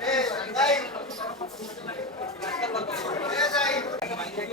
Eso.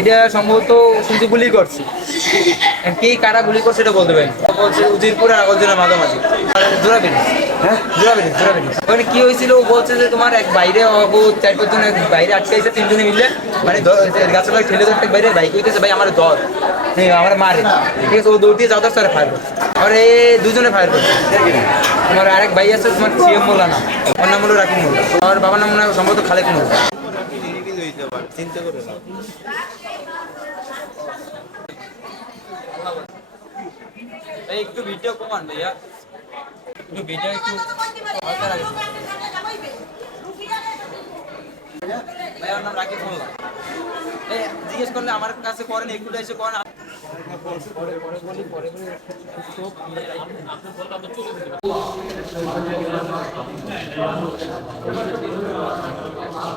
এটা সম্ভবত শুনছি গুলি করছে। কে কারা গুলি করছে এটা বলতে পারেন বলছে উজিরপুর আর আগরজোড়া মাঝামাঝি। জোড়া বেরিস হ্যাঁ? জোড়া বেরিস জোড়া বেরিস ওখানে কি হয়েছিল? ও বলছে যে তোমার এক বাইরে ও চার পাঁচজন এক বাইরে আটকে আছে তিনজনে মিললে মানে গাছের লাগে ঠেলে ধরতে বাইরে বাইক হইতেছে ভাই আমার দর হ্যাঁ আমার মারে। ঠিক আছে ও দৌড় দিয়ে যাওয়ার সারে ফায়ার করছে। আর এই দুজনে ফায়ার করছে। আমার আরেক ভাই আছে তোমার সিএম মোল্লা না ওর নাম হলো রাকিব মোল্লা আমার বাবার নাম সম্ভবত খালেক মোল্লা এই একটু ভিডিও কমান ভাইয়া। একটু ভিডিও একটু হালকা রাখেন ভাইয়া ওর নাম রাকিব মোল্লা এই, জিজ্ঞেস করলে আমার কাছে করেন একটু এসে করেন।